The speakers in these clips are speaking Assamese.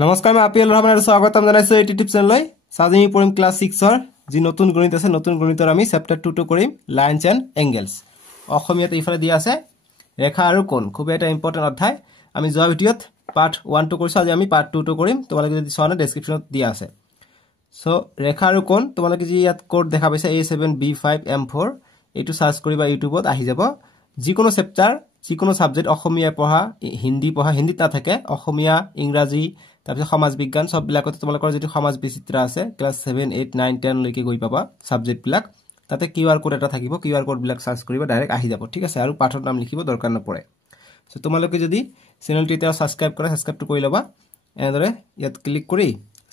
নমস্কাৰ মই আপিল ৰহমান আৰু স্বাগতম জনাইছো এই ইউটিউব চেনেললৈ আজি আমি পঢ়িম ক্লাস 6 ৰ যি নতুন গণিত আছে নতুন গণিতৰ আমি চেপ্টাৰ 2 টো কৰিম লাইনস এণ্ড এংগেলস অসমীয়াতে ইফালে দিয়া আছে ৰেখা আৰু কোণ খুব এটা ইম্পৰ্টেন্ট অধ্যায় আমি যোৱা ভিডিঅত পাৰ্ট 1 টো কৰিছো আজি আমি পাৰ্ট 2 টো কৰিম তোমালোকে যদি চোৱা না ডেসক্ৰিপচনত দিয়া আছে সো ৰেখা আৰু কোণ তোমালোকে যি ইয়াত কোড দেখা পাইছা A7B5M4 এটো সাৰ্চ কৰিবা ইউটিউবত আহি যাব যিকোনো চেপ্টাৰ যিকোনো সাবজেক্ট অসমীয়া পঢ়া হিন্দী পঢ়া হিন্দীত না থাকে অসমীয়া ইংৰাজী তাৰপিছত সমাজ বিজ্ঞান সব বিলাকতে তোমালোকৰ যেটো সমাজ বিচিত্ৰ আছে ক্লাস 7 8 9 10 লৈকে গৈ পাবা সাবজেক্ট বিলাক তাতে কিউআৰ কোড এটা থাকিব কিউআৰ কোড বিলাক সাৰ্চ কৰিবা ডাইৰেক্ট আহি যাব ঠিক আছে আৰু পাঠৰ নাম লিখিব দৰকাৰ নপৰে সো তোমালোকে যদি চেনেলটো এটা সাবস্ক্ৰাইব কৰা সাবস্ক্ৰাইবটো কৰি লবা এনেদৰে ইয়াত ক্লিক কৰি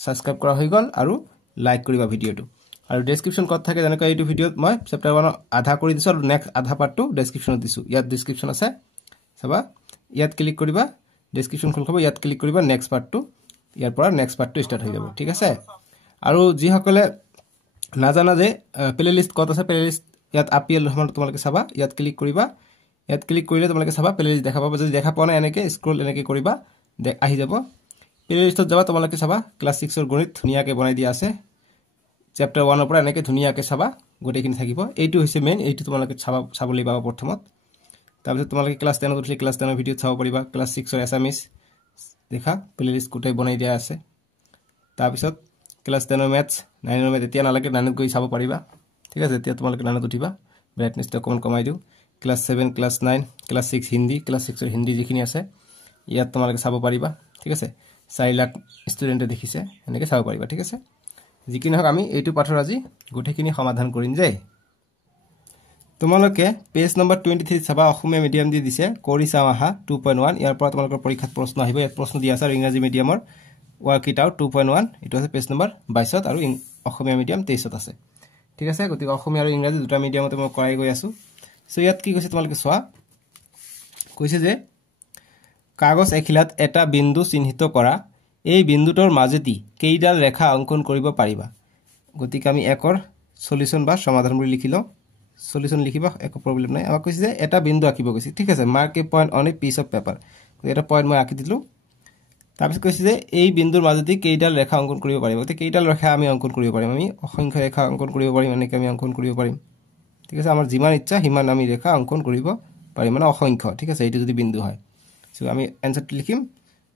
সাবস্ক্ৰাইব কৰা হৈ গল আৰু লাইক কৰিবা ভিডিঅটো আৰু ডেসক্ৰিপচন কত থাকে জানকা এইটো ভিডিঅত মই চেপ্টাৰ 1 আধা কৰি দিছো আৰু নেক্সট আধা পাৰ্টটো ডেসক্ৰিপচনত দিছো ইয়াত ডেসক্ৰিপচন আছে চাবা ইয়াত ক্লিক কৰিবা ডেসক্ৰিপচন খুল খাব ইয়াত ক্লিক কৰিবা নেক্সট পাৰ্টটো ইয়াৰ পৰা নেক্সট পাৰ্টটো ষ্টাৰ্ট হৈ যাব ঠিক আছে আৰু যি সকলে নাজানা যে প্লেলিষ্ট কত আছে প্লেলিষ্ট ইয়াত আপিএল ৰহমান তোমালোকে চাবা ইয়াত ক্লিক কৰিবা ইয়াত ক্লিক কৰিলে তোমালোকে চাবা প্লেলিষ্ট দেখা পাবা যদি দেখা পোৱা নাই এনেকে স্ক্ৰল এনেকে কৰিবা আহি যাব প্লেলিষ্টত যাবা তোমালোকে চাবা ক্লাস 6 ৰ গণিত ধুনিয়াকে বনাই দিয়া আছে চেপ্টাৰ 1 ৰ পৰা এনেকে ধুনিয়াকে চাবা গোটেইখিনি থাকিব এইটো হৈছে মেইন এইটো তোমালোকে চাবলৈ পাবা প্ৰথমত তাৰপিছত তোমালোকে ক্লাস 10 ত উঠলি ক্লাস 10 ৰ ভিডিও চাব পাৰিবা ক্লাস 6 ৰ এছামিজ দেখা প্লেলিষ্ট কোটাই বনাই দিয়া আছে তাৰপিছত ক্লাস 10 ৰ ম্যাথছ 9 ৰ ম্যাথ এতিয়া নালাগে 9 ত গৈ চাব পাৰিবা ঠিক আছে এতিয়া তোমালোকে 9 ত উঠিবা ব্ৰাইটনেছটো কম কমাই দিও class 7 class 9 class 6 Hindi class 6 ৰ হিন্দী যিখিনি আছে ইয়াত তোমালোকে চাব পাৰিবা ঠিক আছে 4 লাখ ষ্টুডেন্টে দেখিছে এনেকে চাব পাৰিবা ঠিক আছে যিকিন হক আমি এইটো পাঠৰ আজি গোটেইখিনি সমাধান কৰিম যে তোমালোকে পেজ নম্বৰ 23 চাবা অসমীয়া মিডিয়াম দি দিছে কৰি চাও আহা 2.1 ইয়াৰ পৰা তোমালোকৰ পৰীক্ষাত প্ৰশ্ন আহিব ইয়াত প্ৰশ্ন দিয়া আছে আৰু ইংৰাজী মিডিয়ামৰ ওয়াৰ্ক ইট আউট 2.1 এটো আছে পেজ নম্বৰ 22 ত আৰু অসমীয়া মিডিয়াম 23 ত আছে ঠিক আছে গতিকে অসমীয়া আৰু ইংৰাজী দুটা মিডিয়ামতে মই কৰাই গৈ আছো সো ইয়াত কি কৈছে তোমালোকে চোৱা কৈছে যে কাগজ এখিলাত এটা বিন্দু চিহ্নিত কৰা এই বিন্দুটোৰ মাজেদি কেইডাল ৰেখা অঙ্কন কৰিব পাৰিবা গতিকে আমি একৰ সলিউশন বা সমাধান বুলি লিখিলো সলিউশন লিখিবা একো প্ৰবলেম নাই আমাক কৈছে যে এটা বিন্দু আঁকিব কৈছে ঠিক আছে mark A point on a piece of paper এটা পয়েন্ট মই আঁকি দিলো তাৰপিছত কৈছে যে এই বিন্দুৰ মাজেদি কেইডাল ৰেখা অঙ্কন কৰিব পাৰিব গতিকে কেইডাল ৰেখা আমি অঙ্কন কৰিব পাৰিম আমি অসংখ্য ৰেখা অঙ্কন কৰিব পাৰিম এনেকৈ আমি অঙ্কন কৰিব পাৰিম ঠিক আছে আমাৰ যিমান ইচ্ছা হিমান আমি ৰেখা অঙ্কন কৰিব পাৰিম মানে অসংখ্য ঠিক আছে এইটো যদি বিন্দু হয় সো আমি এনসারটো লিখিম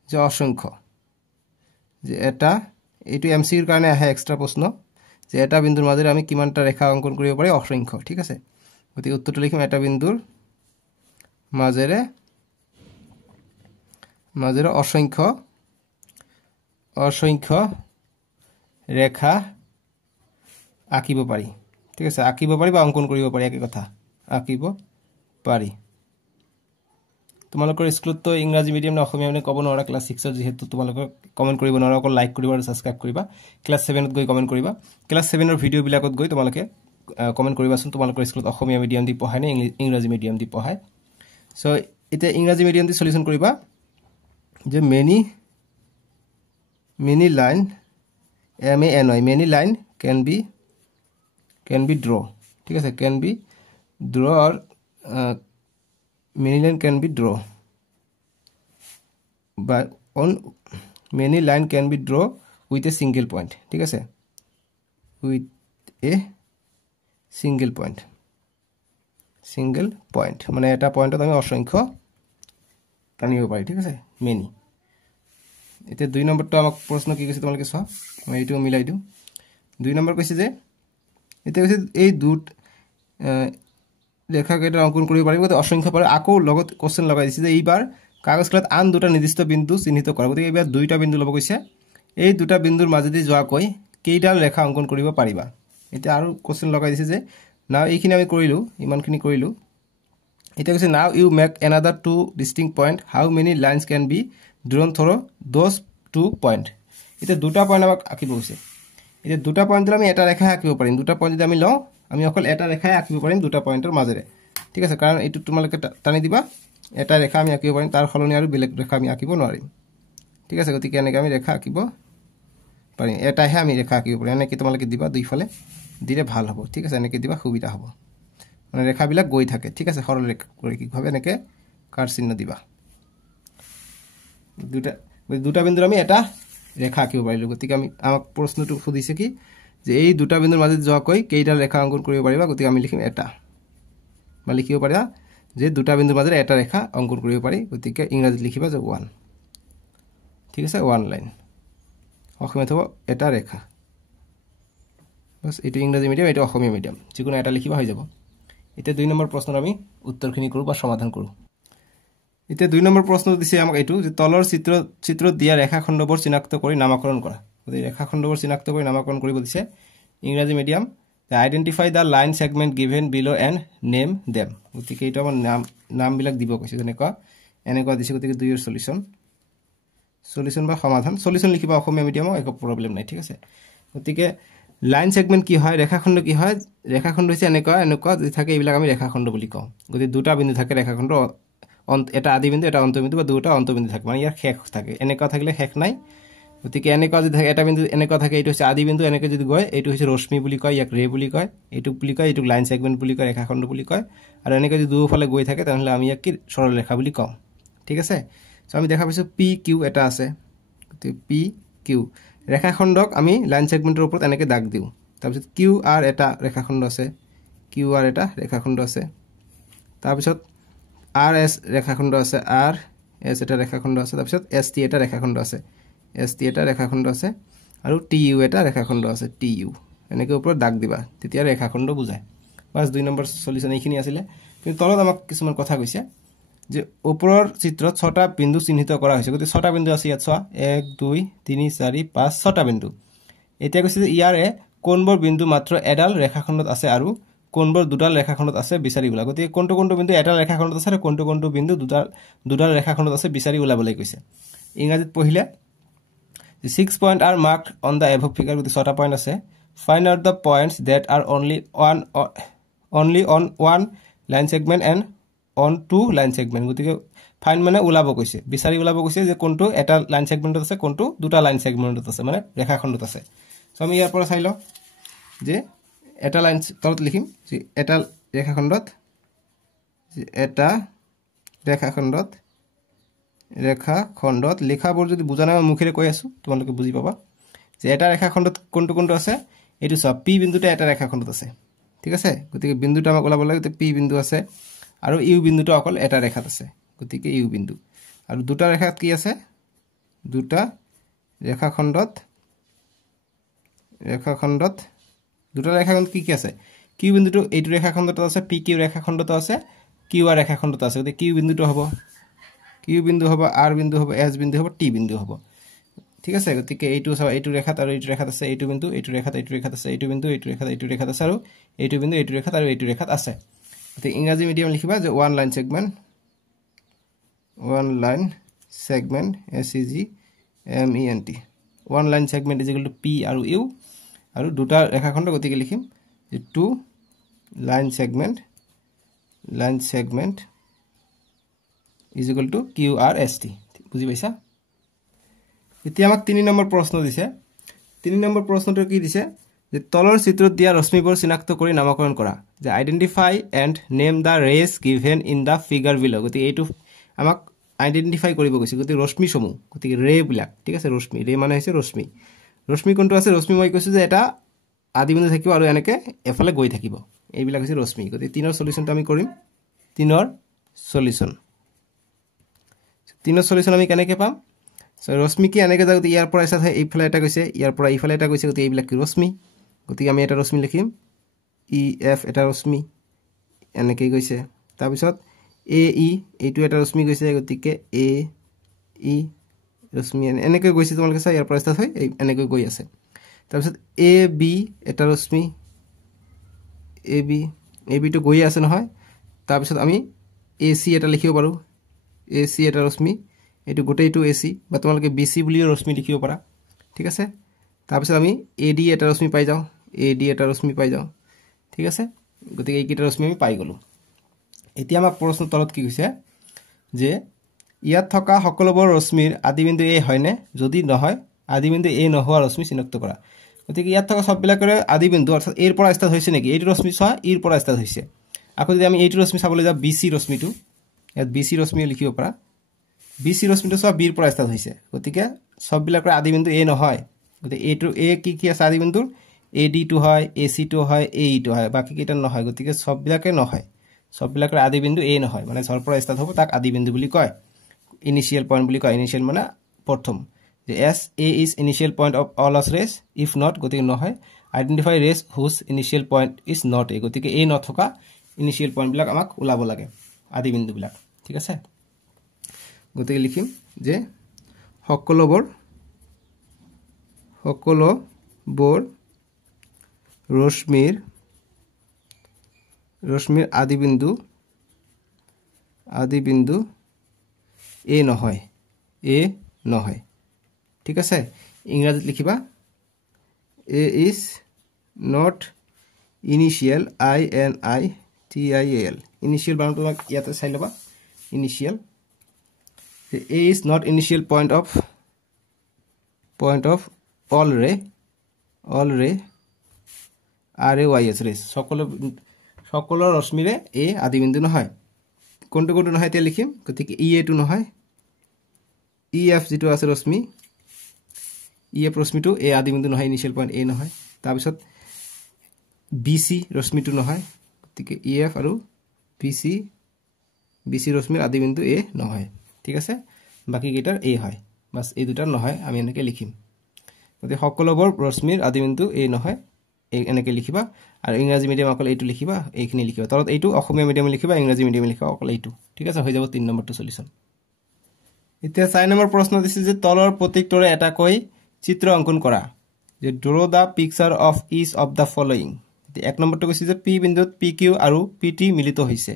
যে অসংখ্য যে এটা এইটো এমসিৰ কাৰণে আহে এক্সট্ৰা প্ৰশ্ন যে এটা বিন্দুৰ মাজেৰে আমি কিমানটা ৰেখা অঙ্কন কৰিব পাৰি অসংখ্য ঠিক আছে গতিকে উত্তৰটো লিখিম এটা বিন্দুৰ মাজেৰে অসংখ্য ৰেখা আঁকিব পাৰি ঠিক আছে আঁকিব পাৰি বা অঙ্কন কৰিব পাৰি একে কথা আঁকিব পাৰি তোমালোকৰ স্কুলত তো ইংৰাজী মিডিয়াম না অসমীয়া মানে ক'ব নোৱাৰা ক্লাস 6 ৰ যেহেতু তোমালোকৰ কমেন্ট কৰিব নোৱাৰা অকল লাইক কৰিবা আৰু সাবস্ক্ৰাইব কৰিবা ক্লাস 7 ত গৈ কমেন্ট কৰিবা ক্লাস 7 ৰ ভিডিও বিলাকত গৈ তোমালোকে কমেন্ট কৰিবাচোন তোমালোকৰ স্কুলত অসমীয়া মিডিয়াম দি পঢ়ায় নে ইংৰাজী মিডিয়াম দি পঢ়ায় সো এটা ইংৰাজী মিডিয়াম দি সলিউশন কৰিবা যে many line many line can be draw ঠিক আছে can be draw or many line can be draw but on many line can be draw with a single point ঠিক আছে with a single point মানে এটা পয়েন্টত আমি অসংখ্য টানিব পাৰি ঠিক আছে many এতে 2 নম্বৰটো আমাক প্ৰশ্ন কি কৈছে তোমালোকে চাও মই এইটো মিলাই দিও 2 নম্বৰ কৈছে যে এতে কৈছে এই দুট ৰেখা কেইটা অঙ্কন কৰিব পাৰিব তো অসংখ্য পাৰ আকৌ লগত কোশ্চেন লগাই দিছে যে এইবাৰ কাগজখনত আন দুটা নিৰ্দিষ্ট বিন্দু চিহ্নিত কৰা গতিকে এইবাৰ দুইটা বিন্দু লব কৈছে এই দুটা বিন্দুৰ মাজেদি যোৱা কৈ কেইডাল ৰেখা অঙ্কন কৰিব পাৰিবা এটা আৰু কোশ্চেন লগাই দিছে যে নাও এইখিনি আমি কৰিলো ইমানখিনি কৰিলো এটা কৈছে now you make another two distinct point how many lines can be drawn through those 2 point এটা দুটা পয়েন্ট আমাক আঁকিব কৈছে এটা দুটা পয়েন্ট দিলে আমি এটা ৰেখা আঁকিব পাৰিম দুটা পয়েন্ট যদি আমি লওঁ আমি অকল এটা ৰেখাই আঁকিব পাৰিম দুটা পয়েন্টৰ মাজেৰে ঠিক আছে কাৰণ এইটো তোমালোকে টানি দিবা এটা ৰেখা আমি আঁকিব পাৰিম তাৰ ফলনি আৰু বেলেগ ৰেখা আমি আঁকিব নোৱাৰিম ঠিক আছে গতিকে এনেকৈ আমি ৰেখা আঁকিব পাৰিম এটাহে আমি ৰেখা আঁকিব পাৰিম এনেকৈ তোমালোকে দিবা দুইফালে দিলে ভাল হ'ব ঠিক আছে এনেকৈ দিবা সুবিধা হ'ব মানে ৰেখাবিলাক গৈ থাকে ঠিক আছে সৰল ৰেখাভাৱে এনেকৈ কাট চিহ্ন দিবা দুটা বিন্দুৰ আমি এটা ৰেখা আঁকিব পাৰিলোঁ গতিকে আমি আমাক প্ৰশ্নটো সুধিছে কি যে এই দুটা বিন্দুৰ মাজত যোৱাকৈ কেইডাল ৰেখা অংকন কৰিব পাৰিবা গতিকে আমি লিখিম এটা বা লিখিব পাৰিবা যে দুটা বিন্দুৰ মাজত এটা ৰেখা অংকন কৰিব পাৰি গতিকে ইংৰাজীত লিখিবা যে 1 ঠিক আছে 1 লাইন অসমীয়াত হ'ব এটা ৰেখা বাস এইটো ইংৰাজী মিডিয়াম এইটো অসমীয়া মিডিয়াম যিকোনো এটা লিখিবা হৈ যাব এতিয়া 2 নম্বৰ প্ৰশ্নৰ আমি উত্তৰখিনি কৰো বা সমাধান কৰো এতিয়া 2 নম্বৰ প্ৰশ্ন দিছে আমাক এইটো যে তলৰ চিত্ৰত দিয়া ৰেখাখণ্ডবোৰ চিনাক্ত কৰি নামকৰণ কৰা গতিকে ৰেখাখণ্ডবোৰ চিনাক্ত কৰি নামকৰণ কৰিব দিছে ইংৰাজী medium identify the line segment given বিলো এন্ড নেম দেম গতিকে এইটো আমাৰ নামবিলাক দিব কৈছে এনেকুৱা দিছে গতিকে 2 এৰ সলিউশন বা সমাধান সলিউশন লিখিবা অসমীয়া মিডিয়ামত একো প্ৰবলেম নাই ঠিক আছে গতিকে লাইন সেগমেন্ট কি হয় ৰেখাখণ্ড কি হয় ৰেখাখণ্ড হৈছে এনেকুৱা যদি থাকে এইবিলাক আমি ৰেখাখণ্ড বুলি কওঁ গতিকে দুটা বিন্দু থাকে ৰেখাখণ্ড এটা আদি বিন্দু এটা অন্তবিন্দু বা দুটা অন্তবিন্দু থাকে মানে ইয়াৰ শেষ থাকে এনেকুৱা থাকিলে শেষ নাই গতিকে এনেকুৱা যদি থাকে এটা বিন্দু এনেকুৱা থাকে এইটো হৈছে আদি বিন্দু এনেকৈ যদি গয় এইটো হৈছে ৰশ্মি বুলি কয় ইয়াক ৰে বুলি কয় এইটোক লাইন সেগমেন্ট বুলি কয় ৰেখাখণ্ড বুলি কয় আৰু এনেকৈ যদি দুফালে গৈ থাকে তেনহলে আমি ইয়াক কি সৰল ৰেখা বুলি কওঁ ঠিক আছে সো আমি দেখা পাইছো পি কিউ এটা আছে গতিকে পি কিউ ৰেখাখণ্ডক আমি লাইন সেগমেন্টৰ ওপৰত এনেকৈ দাগ দিও তাৰপিছত কিউ আৰ এটা ৰেখাখণ্ড আছে তাৰপিছত आर एस रेखाखंड আছে आर एस এটা ৰেখাখণ্ড আছে তাৰপিছত एस टी এটা ৰেখাখণ্ড আছে एस टी এটা ৰেখাখণ্ড আছে আৰু टी यू এটা ৰেখাখণ্ড আছে टी यू এনেকৈ ওপৰত দাগ দিবা তেতিয়া ৰেখাখণ্ড বুজায় বাস 2 নম্বৰ সলিউশন এইখিনি আছিল কিন্তু তলত আমাক কিছুমান কথা কৈছে যে ওপৰৰ চিত্ৰত 6টা বিন্দু চিহ্নিত কৰা হৈছে গতি 6টা বিন্দু আছে ইয়াত 1 2 3 4 5 6টা বিন্দু এতিয়া কৈছে যে ইয়াৰে কোনবোৰ বিন্দু মাত্ৰ এডাল ৰেখাখণ্ডত আছে আৰু কোনবোৰ দুডাল ৰেখাখণ্ডত আছে বিচাৰি উলা গতি কোনটো বিন্দু এডাল ৰেখাখণ্ডত আছে আৰু কোনটো বিন্দু দুডাল ৰেখাখণ্ডত আছে বিচাৰি উলাবলৈ কৈছে ইংৰাজীত পঢ়িলে 6 point are marked on the above figure গতি 6টা পইণ্ট আছে find out the points that are only on one line segment and on two line segment গতিকে ফাইন মানে উলাব কৈছে বিচাৰি উলাব কৈছে যে কোনটো এটা লাইন সেগমেন্টত আছে কোনটো দুটা লাইন সেগমেন্টত আছে মানে ৰেখাখণ্ডত আছে সো আমি ইয়াৰ পৰা চাই লও যে এটা লাইন তলত লিখিম যে এটা ৰেখাখণ্ডত লেখাবোৰ যদি বুজা নাই মুখেৰে কৈ আছো তোমালোকে বুজি পাবা যে এটা ৰেখাখণ্ডত কোনটো আছে এটো সব পি বিন্দুটা এটা ৰেখাখণ্ডত আছে ঠিক আছে গতিকে বিন্দুটা আমাক ওলাব লাগে পি বিন্দু আছে আৰু ইউ বিন্দুটো অকল এটা ৰেখাত আছে গতিকে ইউ বিন্দু আৰু দুটা ৰেখাত কি আছে দুটা ৰেখাখণ্ডত দুটা ৰেখাখণ্ড কি আছে কিউ বিন্দুটো এইটো ৰেখাখণ্ডত আছে পি কিউ ৰেখাখণ্ডত আছে কিউ আৰ ৰেখাখণ্ডত আছে গতিকে কিউ বিন্দুটো হ'ব কিউ বিন্দু হ'ব আৰ বিন্দু হ'ব এস বিন্দু হ'ব টি বিন্দু হ'ব ঠিক আছে গতিকে এইটো সব এইটো ৰেখাত আৰু এইটো ৰেখাত আছে এইটো বিন্দু এইটো ৰেখাত আছে এইটো বিন্দু এইটো ৰেখাত আছে আৰু এইটো বিন্দু এইটো ৰেখাত আৰু এইটো ৰেখাত আছে গতিকে ইংৰাজী মিডিয়াম লিখিবা যে one line segment S E G M E N T one line segment is equal to P আৰু ইউ আৰু দুটা ৰেখাখণ্ড গতিকে লিখিম যে two line segment is equal to Q R S T বুজি পাইছা এতিয়া আমাক 3 নম্বৰ প্ৰশ্ন দিছে 3 নম্বৰ প্ৰশ্নটো কি দিছে যে তলৰ চিত্ৰত দিয়া ৰশ্মিবোৰ চিনাক্ত কৰি নামকৰণ কৰা যে identify and name the rays given in the figure below গতিকে এইটো আমাক আইডেন্টিফাই কৰিব কৈছে গতিকে ৰশ্মি সমূহ গতিকে ৰে বিলাক ঠিক আছে ৰশ্মি ৰে মানে হৈছে ৰশ্মি কোনটো আছে ৰশ্মি মই কৈছো যে এটা আদি বিন্দু থাকিব আৰু এনেকৈ এফালে গৈ থাকিব এইবিলাক হৈছে ৰশ্মি গতিকে 3ৰ সলিউশনটো আমি কৰিম 3ৰ সলিউশন আমি কেনেকৈ পাম সো ৰশ্মি কি এনেকৈ যাওঁতে ইয়াৰ পৰা এসাথে এইফালে এটা গৈছে ইয়াৰ পৰা এইফালে এটা গৈছে গতিকে এইবিলাক কি ৰশ্মি গতিকে আমি এটা ৰশ্মি লিখিম ই এফ এটা ৰশ্মি এনেকৈ গৈছে তাৰপিছত এ ই এইটো এটা ৰশ্মি গৈছে গতিকে এ ই ৰশ্মি এনেকৈ গৈছে তোমালোকে চাই ইয়াৰ পৰা ষ্টাৰ্ট হৈ এনেকৈ গৈ আছে তাৰপিছত এ বি এটা ৰশ্মি এ বি টো গৈ আছে নহয় তাৰপিছত আমি এ সি এটা লিখিব পাৰো এ সি এটা ৰশ্মি এটো গোটেইটো এসি বা তোমালোকে বিসি বুলিও ৰশ্মি লিখিব পাৰা ঠিক আছে তাৰপিছত আমি এডি এটা ৰশ্মি পাই যাওঁ ঠিক আছে গতিকে এইকেইটা ৰশ্মি আমি পাই গলো এতিয়া আমাৰ প্ৰশ্ন তলত কি কৈছে যে ইয়াত থকা সকলোবোৰ ৰশ্মিৰ আদিবিন্দু এ হয়নে যদি নহয় আদিবিন্দু এ নহোৱা ৰশ্মি চিনাক্ত কৰা গতিকে ইয়াত থকা সববিলাকৰ আদিবিন্দু অৰ্থাৎ এৰ পৰা ষ্টাৰ্ট হৈছে নেকি এইটো ৰশ্মি চোৱা ইৰ পৰা ষ্টাৰ্ট হৈছে আকৌ যদি আমি এইটো ৰশ্মি চাবলৈ যাওঁ বিসি ৰশ্মিটো ইয়াত বিসি ৰশ্মি লিখিব পাৰা বিসি ৰশ্মিটো সব বিৰ পৰা ষ্টাৰ্ট হৈছে গতিকে সববিলাকৰ আদি বিন্দু এ নহয় গতিকে এটো এ কি আছে আদি বিন্দুৰ এডি টু হয় এসি টু হয় এই টু হয় বাকি কিটা নহয় গতিকে সববিলাকে নহয় সববিলাকৰ আদি বিন্দু এ নহয় মানে যৰ পৰা ষ্টাৰ্ট হ'ব তাক আদি বিন্দু বুলি কয় ইনিশিয়াল পয়েন্ট বুলি কয় ইনিশিয়াল মানে প্ৰথম যে S A is initial point of all অস ৰেস ইফ নট গতিকে নহয় আইডেন্টিফাই ৰেস হুজ initial point is not a গতিকে এ নথকা ইনিশিয়াল পয়েন্ট বিলাক আমাক ওলাব লাগে আদি বিন্দু বিলাক ঠিক আছে গতিকে লিখিম যে সকলোবোৰ ৰশ্মিৰ আদি বিন্দু এ নহয় ঠিক আছে ইংৰাজীত লিখিবা এ is not initial I N I T I L initial বানানটো তোমাক ইয়াতে চাই ল'বা initial A is not initial point of all ray r a y s rays সকলো ৰশ্মিৰে এ আদি বিন্দু নহয় কোনটো নহয় তে লিখিম গতিকে ই এ টু নহয় ই এফ যেটো আছে ৰশ্মি ই এফ ৰশ্মিটো এ আদি বিন্দু নহয় ইনিশিয়াল পয়েন্ট এ নহয় তাৰ পিছত বি সি ৰশ্মিটো নহয় গতিকে ই এফ আৰু বি সি ৰশ্মিৰ আদি বিন্দু এ নহয় ঠিক আছে বাকি কেইটাৰ এ হয় বাস এই দুটাৰ নহয় আমি এনেকৈ লিখিম গতিকে সকলোবোৰ ৰশ্মিৰ আদি বিন্দু এ নহয় এনেকৈ লিখিবা আৰু ইংৰাজী মিডিয়াম অকল এইটো লিখিবা এইখিনি লিখিবা তলত এইটো অসমীয়া মিডিয়াম লিখিবা ইংৰাজী মিডিয়াম লিখিবা অকল এইটো ঠিক আছে হৈ যাব 3 নম্বৰটো সলিউশন এতিয়া 4 নম্বৰ প্ৰশ্ন দিছে যে তলৰ প্ৰতীকটোৰে এটাকৈ চিত্ৰ অংকন কৰা যে draw the picture of each of the following 1 নম্বৰটো কৈছে যে পি বিন্দুত পি কিউ আৰু পি টি মিলিত হৈছে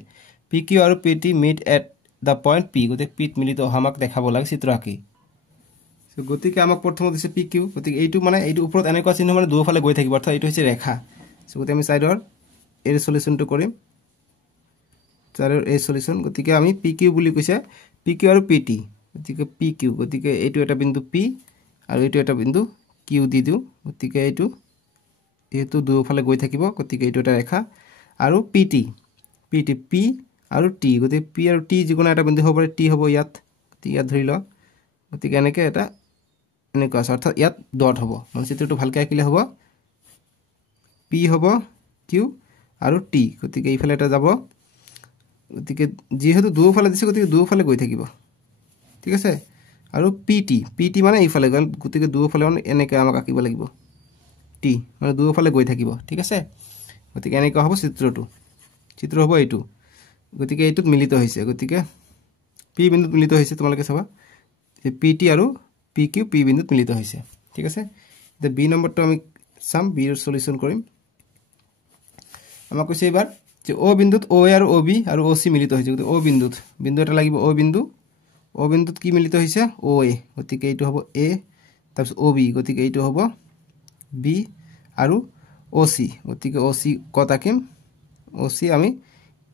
পি কিউ আৰু P T meet at the point P গতিকে পিত মিলিত হোৱাক দেখাব লাগে চিত্ৰ আঁকি সো গতিকে আমাক প্ৰথমত দিছে পি কিউ গতিকে এইটো মানে এইটো ওপৰত এনেকুৱা চিহ্ন মানে দুফালে গৈ থাকিব অৰ্থাৎ এইটো হৈছে ৰেখা সো গতিকে আমি সাইডৰ এৰ সলিউশনটো কৰিম চাৰৰ এই সলিউশন গতিকে আমি পি কিউ বুলি কৈছে পি কিউ আৰু পি টি গতিকে পি কিউ গতিকে এইটো এটা বিন্দু পি আৰু এইটো এটা বিন্দু কিউ দি দিও গতিকে এইটো দুফালে গৈ থাকিব গতিকে এইটো এটা ৰেখা আৰু পি টি পি আৰু টি গতিকে পি আৰু টি যিকোনো এটা বিন্দু হ'ব পাৰে টি হ'ব ইয়াত ইয়াত ধৰি ল গতিকে এনেকৈ এটা এনেকুৱা অৰ্থাৎ ইয়াত ডট হ'ব মানে চিত্ৰটো ভালকৈ আঁকিলে হ'ব পি হ'ব কিউ আৰু টি গতিকে এইফালে এটা যাব গতিকে যেহেতু দুফালে দিছে গতিকে দুফালে গৈ থাকিব ঠিক আছে আৰু পি টি মানে এইফালে গ'ল গতিকে দুফালে মানে এনেকৈ আমাক আঁকিব লাগিব টি মানে দুফালে গৈ থাকিব ঠিক আছে গতিকে এনেকুৱা হ'ব চিত্ৰ হ'ব এইটো গতিকে এইটোত মিলিত হৈছে গতিকে পি বিন্দুত মিলিত হৈছে তোমালোকে চাবা যে পি টি আৰু পি কিউ পি বিন্দুত মিলিত হৈছে ঠিক আছে এতিয়া বি নম্বৰটো আমি চাম বি ৰ সলিউশন কৰিম আমাক কৈছে এবাৰ যে ও বিন্দুত ও এ আৰু ও বি আৰু ও সি মিলিত হৈছে গতিকে ও বিন্দু এটা লাগিব ও বিন্দুত কি মিলিত হৈছে ও এ গতিকে এইটো হ'ব এ তাৰপিছত ও বি গতিকে এইটো হ'ব বি আৰু ও সি গতিকে ও সি কত আঁকিম ও সি আমি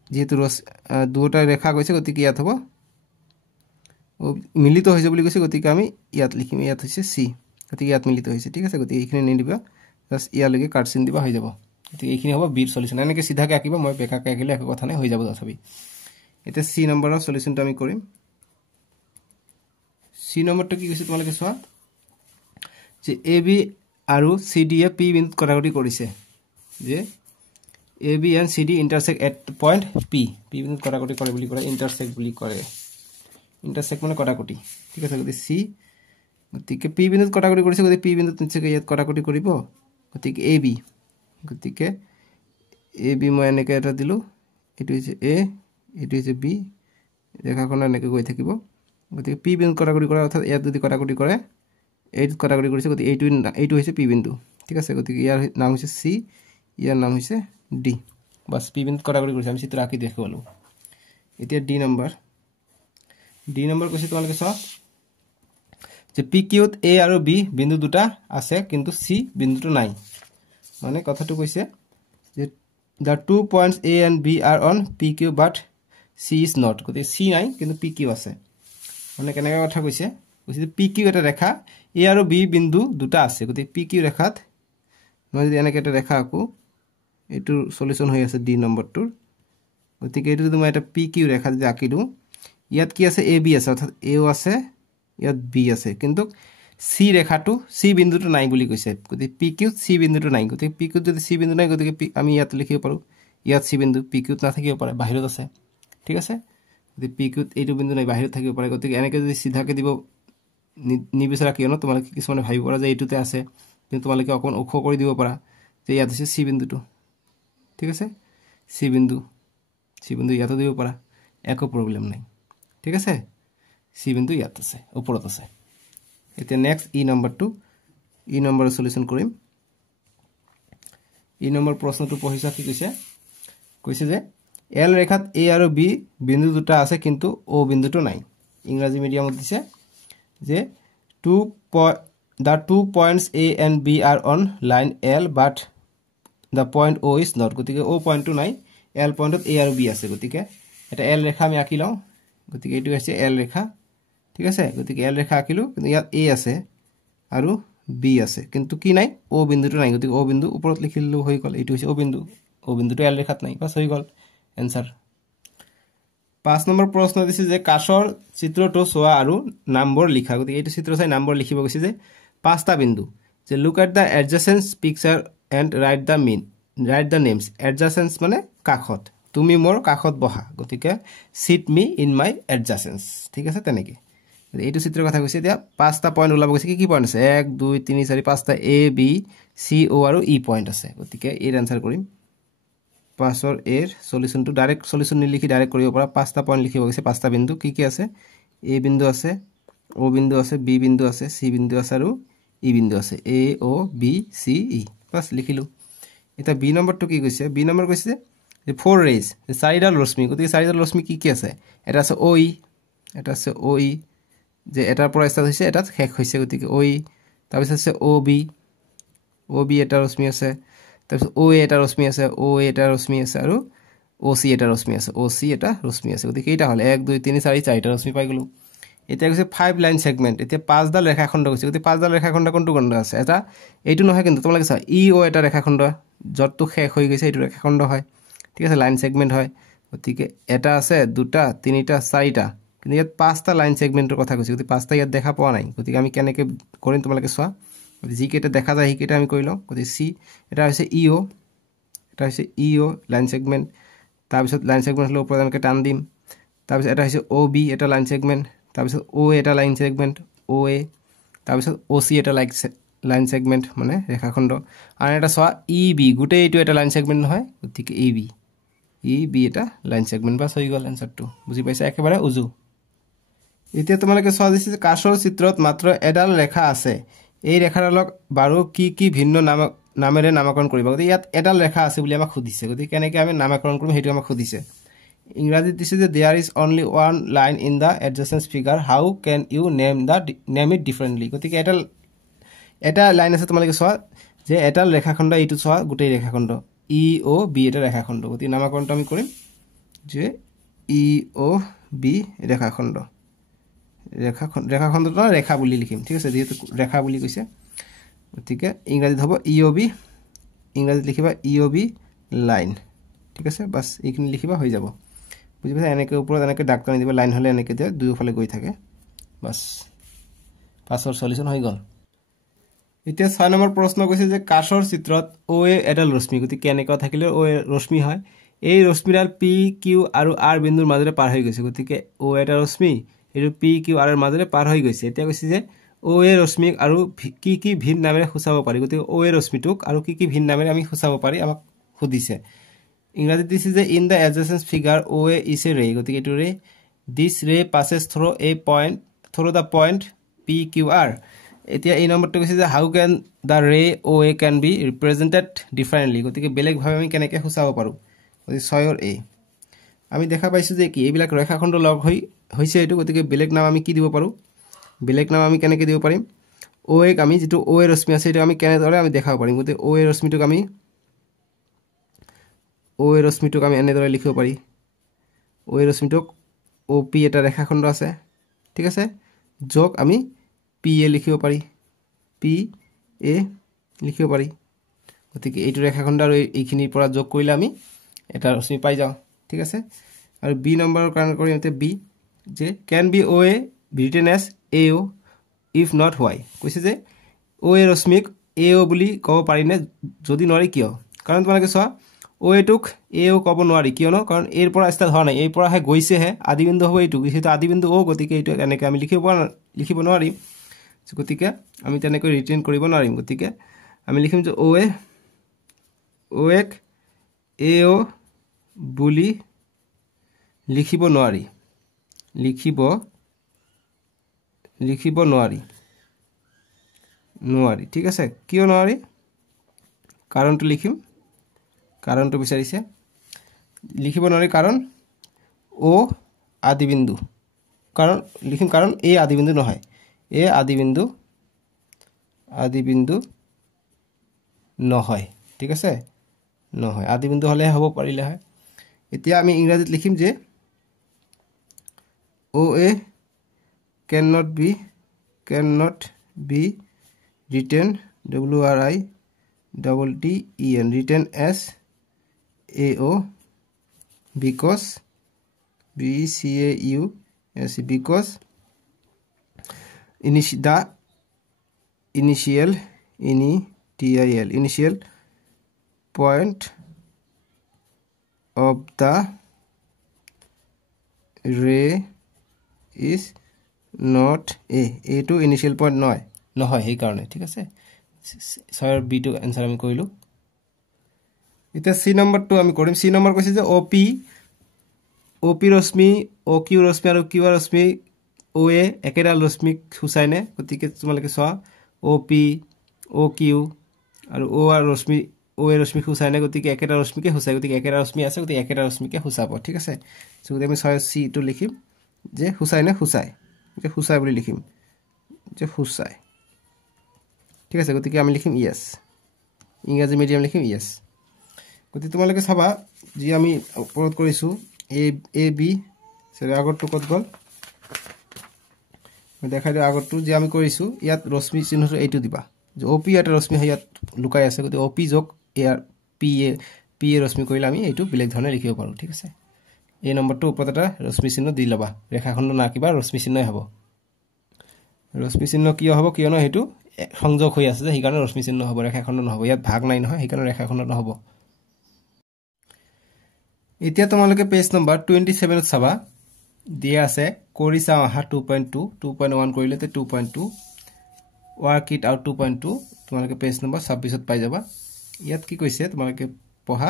যেহেতু দুটা ৰেখা গৈছে গতিকে ইয়াত হ'ব মিলিত হৈছে বুলি কৈছে গতিকে আমি ইয়াত লিখিম ইয়াত হৈছে সি গতিকে ইয়াত মিলিত হৈছে ঠিক আছে গতিকে এইখিনি নিদিবা জাস্ট ইয়ালৈকে কাট চিন দিবা হৈ যাব গতিকে এইখিনি হ'ব বিৰ সলিউশন এনেকৈ সিধাকৈ আঁকিবা মই বেকাকৈ আঁকিলে একো কথা নাই হৈ যাব তথাপি এতিয়া সি নম্বৰৰ সলিউশনটো আমি কৰিম সি নম্বৰটো কি কৈছে তোমালোকে চোৱা যে এ বি আৰু সি ডি এ পি বিন্দুত কটাকটি কৰিছে যে A B and C D intersect at point P বিন্দুত কটাকটি কৰে বুলি কয় ইণ্টাৰসেক্ট বুলি কয় ইণ্টাৰসেক্ট মানে কটাকটি ঠিক আছে গতিকে সি গতিকে পি বিন্দুত কটাকটি কৰিছে গতিকে পি বিন্দুত নিশ্চয়কৈ ইয়াত কটাকটি কৰিব গতিকে এ বি গতিকে এ বি মই এনেকৈ এটা দিলোঁ এইটো হৈছে এ এইটো হৈছে বি ৰেখাখন এনেকৈ গৈ থাকিব গতিকে পি বিন্দুত কটাকটি কৰে অৰ্থাৎ ইয়াত যদি কটাকটি কৰে এইটোত কটাকটি কৰিছে গতিকে এইটো হৈছে পি বিন্দু ঠিক আছে গতিকে ইয়াৰ নাম হৈছে চি ইয়াৰ নাম হৈছে ডি বাছ পি বিন্দুত কটাকটি কৰিছে আমি চিত্ৰ আঁকি দেখুৱালো এতিয়া ডি নম্বৰ কৈছে তোমালোকে চোৱা যে পি কিউত এ আৰু বি বিন্দু দুটা আছে কিন্তু সি বিন্দুটো নাই মানে কথাটো কৈছে যে the 2 points A and B are on PQ but C is not গতিকে C নাই কিন্তু PQ আছে মানে কেনেকৈ কথা কৈছে PQ এটা ৰেখা A আৰু B বিন্দু দুটা আছে গতিকে PQ ৰেখাত মই যদি এনেকৈ এটা ৰেখা আঁকো এইটো সলিউশন হৈ আছে ডি নম্বৰটোৰ গতিকে এইটো যদি মই এটা PQ ৰেখা যদি আঁকি দিওঁ ইয়াত কি আছে AB আছে অৰ্থাৎ A আছে ইয়াত B আছে কিন্তু সি ৰেখাটো সি বিন্দুটো নাই বুলি কৈছে গতি পি কিউত সি বিন্দুটো নাই গতি পি কিউত যদি সি বিন্দু নাই গতিকে আমি ইয়াত লিখিব পাৰো ইয়াত সি বিন্দু পি কিউত নাথাকিব পাৰে বাহিৰত আছে ঠিক আছে গতি পি কিউত এইটো বিন্দু নাই বাহিৰত থাকিব পাৰে গতিকে এনেকৈ যদি সিধাকে দিব নিবিচাৰা কিয়নো তোমালোকে কিছুমানে ভাবিব পৰা যে এইটোতে আছে কিন্তু তোমালোকে অকণ ওখ কৰি দিব পাৰা যে ইয়াত আছে সি বিন্দুটো ঠিক আছে সি বিন্দু ইয়াতো দিব পাৰা একো প্ৰবলেম নাই ঠিক আছে সি বিন্দু ইয়াত আছে ওপৰত আছে এতিয়া নেক্সট ই নম্বৰটো ই নম্বৰ সলিউশন কৰিম ই নম্বৰ প্ৰশ্নটো পঢ়িছা কি কৈছে যে এল ৰেখাত এ আৰু বি বিন্দু দুটা আছে কিন্তু ও বিন্দুটো নাই ইংৰাজী মিডিয়ামত দিছে যে the 2 points A and B are on line L but the point O is not গতিকে O point টো নাই L point ত A আৰু B আছে গতিকে এটা L ৰেখা আমি আঁকি লওঁ গতিকে এইটো আছে L ৰেখা ঠিক আছে গতিকে L ৰেখা আঁকিলো কিন্তু ইয়াত A আছে আৰু B আছে কিন্তু কি নাই O বিন্দুটো নাই গতিকে O বিন্দু ওপৰত লিখিলো হৈ গল এইটো হৈছে O বিন্দুটো L ৰেখাত নাই বাস হৈ গল आंसर 5 নম্বৰ প্ৰশ্ন দিছে যে কাষৰ চিত্ৰটো চোৱা আৰু নম্বৰ লিখা গতিকে এইটো চিত্ৰ চাই নম্বৰ লিখিব গৈছে যে পাঁচটা বিন্দু যে look at the adjacent picture and write the names adjacent মানে কাষত তুমি মোৰ কাষত বহা গতিকে সিট মি ইন মাই এডজেসেন্ট ঠিক আছে তেনেকে এইটো চিত্ৰৰ কথা কৈছে এতিয়া পাঁচটা পইণ্ট ওলাব গৈছে কি পইণ্ট আছে 1 2 3 4 পাঁচটা এ বি সি ও আৰু ই পইণ্ট আছে গতিকে এৰ আনসাৰ কৰিম পাঁচৰ এৰ সলিউশন টু ডাইৰেক্ট সলিউশন নিলিখি ডাইৰেক্ট কৰিব পৰা পাঁচটা পইণ্ট লিখিব গৈছে পাঁচটা বিন্দু কি আছে এ বিন্দু আছে ও বিন্দু আছে বি বিন্দু আছে সি বিন্দু আছে আৰু ই বিন্দু আছে এ ও বি সি ই বাস লিখিলো এটা বি নম্বৰটো কি কৈছে বি নম্বৰ কৈছে যে 4 ৰেজ চাৰিডাল ৰশ্মি গতিকে চাৰিডাল ৰশ্মি কি আছে এটা আছে ও ই এটা আছে ও ই যে এটাৰ পৰা ষ্টাৰ্ট হৈছে এটাত শেষ হৈছে গতিকে ও ই তাৰ পিছত আছে ও বি এটা ৰশ্মি আছে তাৰ পিছত ও এ এটা ৰশ্মি আছে ও এ এটা ৰশ্মি আছে আৰু ও সি এটা ৰশ্মি আছে ও সি এটা ৰশ্মি আছে গতিকে এইটা হল 1 2 3 4 চাৰিটা ৰশ্মি পাই গলো এটা কৈছে 5 লাইন সেগমেন্ট এতিয়া পাঁচডাল ৰেখাখণ্ড কৈছে গতিকে পাঁচডাল ৰেখাখণ্ড কোনটো কোনটো আছে এটা এইটো নহয় কিন্তু তোমালোকে চা ই ও এটা ৰেখাখণ্ড যতটো শেষ হৈ গৈছে এইটো ৰেখাখণ্ড হয় ঠিক আছে লাইন সেগমেন্ট হয় গতিকে এটা আছে দুটা তিনিটা চাৰিটা কিন্তু ইয়াত পাঁচটা লাইন সেগমেন্টৰ কথা কৈছে গতিকে পাঁচটা ইয়াত দেখা পোৱা নাই গতিকে আমি কেনেকৈ কৰিম তোমালোকে চোৱা যি কেইটা দেখা যায় সেইকেইটা আমি কৰি লওঁ গতিকে সি এটা হৈছে ই ও লাইন সেগমেন্ট তাৰ পিছত লাইন সেগমেন্ট হলো ওপৰত এনেকৈ টান দিম তাৰ পিছত এটা হৈছে ও বি এটা লাইন সেগমেন্ট তাৰ পিছত ও এটা লাইন সেগমেন্ট ও এ তাৰ পিছত ও সি এটা লাইন সেগমেন্ট মানে ৰেখাখণ্ড আৰু এটা চোৱা ই বি গুটেই এইটো এটা লাইন সেগমেন্ট নহয় গতিকে ই বি এটা লাইন সেগমেন্ট বাস হৈ গল আনসাৰটো বুজি পাইছা একেবাৰে উজু এতিয়া তোমালোকে চোৱা দিছে যে কাষৰ চিত্ৰত মাত্ৰ এডাল ৰেখা আছে এই ৰেখাডালক বাৰু কি ভিন্ন নামেৰে নামকৰণ কৰিব গতিকে ইয়াত এডাল ৰেখা আছে বুলি আমাক খুদিছে গতিকে কেনেকৈ আমি নামকৰণ কৰিম হেতু আমাক খুদিছে ইংৰাজীত দিছে যে there is only one line in the adjacent figure how can you name it differently গতিকে এটা লাইন আছে তোমালোকে চোৱা যে এডাল ৰেখাখণ্ড এইটো চোৱা গোটেই ৰেখাখণ্ড ই ও বি এটা ৰেখাখণ্ড গতিকে নামকৰণটো আমি কৰিম যে ই ও বি ৰেখাখণ্ডটো ৰেখা বুলি লিখিম ঠিক আছে যেহেতু ৰেখা বুলি কৈছে গতিকে ইংৰাজীত হ'ব ই ও বি ইংৰাজীত লিখিবা ই ও বি লাইন ঠিক আছে বাস এইখিনি লিখিবা হৈ যাব বুজি পাইছা এনেকৈ ওপৰত এনেকৈ দাগ টানি দিবা লাইন হলে এনেকৈ দিয়া দুয়োফালে গৈ থাকে বাস পাঁচৰ সলিউশন হৈ গল এতিয়া 6 নম্বৰ প্ৰশ্ন কৈছে যে কাষৰ চিত্ৰত ও এ এডাল ৰশ্মি গতিকে কেনেকৈ থাকিলে ও এ ৰশ্মি হয় এই ৰশ্মিডাল পি কিউ আৰু আৰ বিন্দুৰ মাজেৰে পাৰ হৈ গৈছে গতিকে ও এটা ৰশ্মি এটো পি কিউ আৰ এৰ মাজেৰে পাৰ হৈ গৈছে এতিয়া কৈছে যে ও এ ৰশ্মিক আৰু কি ভিন নামেৰে খুচাব পাৰি গতিকে ও এ ৰশ্মিটোক আৰু কি ভিন নামেৰে আমি খুচাব পাৰি আমাক খুদিছে ইংৰাজীত দিছে যে in the adjacent figure O A is a ray গতিকে এটো ৰে দিস ৰে passes through the point p q r এতিয়া এই নম্বৰটো কৈছে যে হাউ ক্যান দা ৰে ও এ ক্যান বি ৰিপ্ৰেজেন্টেড ডিফাৰেন্টলি গতিকে বেলেগ ভাবে আমি কেনেকৈ খুচাব পাৰো গতিকে 6 এ আমি দেখা পাইছো যে কি এইবিলাক ৰেখাখণ্ড লগ হৈছে এটো গতিকে বেলেগ নাম আমি কি দিব পাৰো বেলেগ নাম আমি কেনেকৈ দিব পাৰিম ও এ আমি যেটো ও এ ৰশ্মি আছে এটো আমি কেনেদৰে আমি দেখাব পাৰিম গতিকে ও এ ৰশ্মিটোক আমি এনেদৰে লিখিব পাৰি ও এ ৰশ্মিটোক ও পি এটা ৰেখাখণ্ড আছে ঠিক আছে যোগ আমি পি এ লিখিব পাৰি গতিকে এইটো ৰেখাখণ্ড আৰু এইখিনিৰ পৰা যোগ কৰিলে আমি এটা ৰশ্মি পাই যাওঁ ঠিক আছে আৰু বি নম্বৰৰ কাৰণ কৰি আমি বি যে can be OA written as AO if not why কৈছে যে অ এ ৰশ্মিক এ অ বুলি ক'ব পাৰিনে যদি নোৱাৰি কিয় কাৰণ তোমালোকে চোৱা অ এটোক এ অ ক'ব নোৱাৰি কিয়নো কাৰণ এৰ পৰা ষ্টাৰ্ট হোৱা নাই এই পৰাহে গৈছেহে আদিবিন্দু হ'ব এইটো সেইটো আদিবিন্দু অ গতিকে এইটো এনেকৈ আমি লিখিব নোৱাৰিম গতিকে আমি তেনেকৈ ৰিটেইন কৰিব নোৱাৰিম গতিকে আমি লিখিম যে অ এক এ অ বুলি লিখিব নোৱাৰি নোৱাৰি ঠিক আছে কিয় নোৱাৰি কাৰণটো লিখিম কাৰণটো বিচাৰিছে লিখিব নোৱাৰি কাৰণ অ আদিবিন্দু কাৰণ লিখিম কাৰণ এ আদিবিন্দু নহয় এ আদিবিন্দু নহয় ঠিক আছে নহয় আদিবিন্দু হলে হ'ব পাৰিলে হয় এতিয়া আমি ইংৰাজীত লিখিম যে অ এ cannot be written written written as AO because because the initial point of the ray is not a to initial point নহয় সেই কাৰণে ঠিক আছে স্যাৰ বি টু आंसर আমি কৰিলো এটা সি নম্বৰটো আমি কৰিম সি নম্বৰ কৈছে যে OP ৰশ্মি OQ ৰশ্মি আৰু কিউ ৰশ্মি OA একেডাল ৰশ্মিক সূচায়নে গতিকে তোমালোকে চোৱা OP OQ আৰু OR ৰশ্মি OA ৰশ্মিক সূচায়নে গতিকে একেডাল ৰশ্মিকে সূচায় গতিকে একেডাল ৰশ্মি আছে গতিকে একেডাল ৰশ্মিকে সূচাব ঠিক আছে সো আমি 6C টো লিখিম যে সূচায়নে সূচায় যে সূচায় বুলি লিখিম যে সূচায় ঠিক আছে গতিকে আমি লিখিম ইয়েস ইংৰাজী মিডিয়াম লিখিম ইয়েস গতিকে তোমালোকে চাবা যে আমি ওপৰত কৰিছো এ বি সৰি আগৰটো কত গল দেখাই দিও আগৰটো যে আমি কৰিছো ইয়াত ৰশ্মি চিহ্নটো এইটো দিবা যে ওপি এটা ৰশ্মি ইয়াত লুকাই আছে গতিকে ওপি যোগ এৰ পি এ ৰশ্মি কৰিলে আমি এইটো বেলেগ ধৰণে লিখিব পাৰো ঠিক আছে এই নম্বৰটো ওপৰত এটা ৰশ্মি চিহ্ন দি লবা ৰেখাখণ্ড না কিবা ৰশ্মি চিহ্নই হ'ব ৰশ্মি চিহ্ন কি হ'ব কিয়নো হেতু সংযোগ হৈ আছে যে হিকাৰণে ৰশ্মি চিহ্ন হ'ব ৰেখাখণ্ড নহব ইয়াত ভাগ নাই নহয় হিকাৰণে ৰেখাখণ্ড নহব এতিয়া তোমালোকে পেজ নম্বৰ 27 ত চাবা দিয়া আছে কৰি চাও আহা 2.2 2.1 কৰিলে তে 2.2 ওয়াৰ্ক ইট আউট 2.2 তোমালোকে পেজ নম্বৰ 26 ত পাই যাবা ইয়াত কি কৈছে তোমালোকে পঢ়া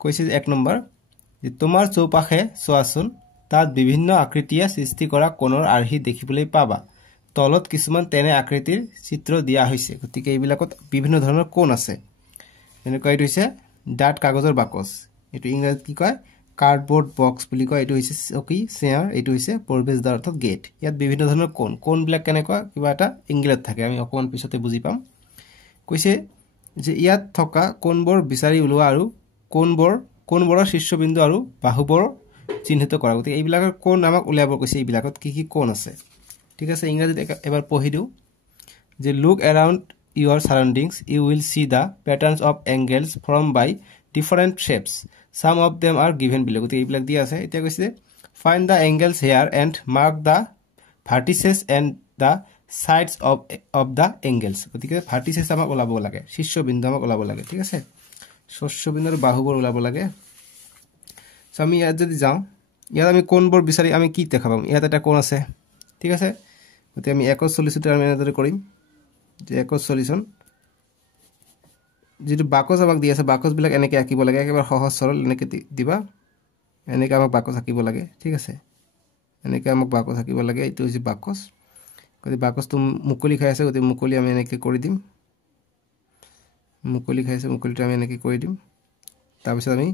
কৈছে এক নম্বৰ যে তোমাৰ চৌপাশে চোৱাচোন তাত বিভিন্ন আকৃতিয়ে সৃষ্টি কৰা কোণৰ আৰ্হি দেখিবলৈ পাবা তলত কিছুমান তেনে আকৃতিৰ চিত্ৰ দিয়া হৈছে গতিকে এইবিলাকত বিভিন্ন ধৰণৰ কোণ আছে এনেকৈ হৈছে ডাট কাগজৰ বাকচ এটো ইংৰাজীত কি কয় কাৰ্ডবোৰ্ড বক্স বুলি কয় এটো হৈছে চকী চেয়াৰ এটো হৈছে প্ৰবেশদ্বাৰ অৰ্থাৎ গেট ইয়াত বিভিন্ন ধৰণৰ কোণ বিলাক কেনেকুৱা কিবা এটা ইংৰাজীত থাকে আমি অকমান পিছতে বুজি পাম কৈছে যে ইয়াত থকা কোণবোৰ বিচাৰি উলোৱা আৰু কোণবোৰৰ শীৰ্ষবিন্দু আৰু বাহুবোৰ চিহ্নিত কৰা গতিকে এইবিলাকৰ কোণ আমাক উলিয়াব কৈছে এইবিলাকত কি কি কোণ আছে ঠিক আছে ইংৰাজীত এবাৰ পঢ়ি দিও যে look এৰাউন্ড your surroundings you will see the patterns of angles formed by different shapes some of them are given below গতিকে এইবিলাক দিয়া আছে এতিয়া কৈছে find the angles here and mark the vertices and the sides of the angles গতিকে vertices আমাক ওলাব লাগে শীৰ্ষবিন্দু আমাক ওলাব লাগে ঠিক আছে শীৰ্ষবিন্দুৰ বাহুবোৰ ওলাব লাগে সো আমি ইয়াত যদি যাও ইয়াত আমি কোণবোৰ বিচাৰি আমি কি দেখাবাম ইয়াত এটা কোণ আছে ঠিক আছে গতিকে আমি 41 টাৰ্মিনেটৰ কৰিম যে 41 যেটো বাকস আমাক দি আছে বাকস বিলাক এনেকৈ আকিব লাগে একেবাৰে সহজ সৰল এনেকৈ দিবা এনেকৈ আমাক বাকস আকিব লাগে ঠিক আছে এনেকৈ আমাক বাকস আকিব লাগে এইটো হৈছে বাকস গতিকে বাকসটো মুকলি খাই আছে গতিকে মুকলি আমি এনেকৈ কৰি দিম মুকলি খাইছে মুকলিটো আমি এনেকৈ কৰি দিম তাৰ পিছত আমি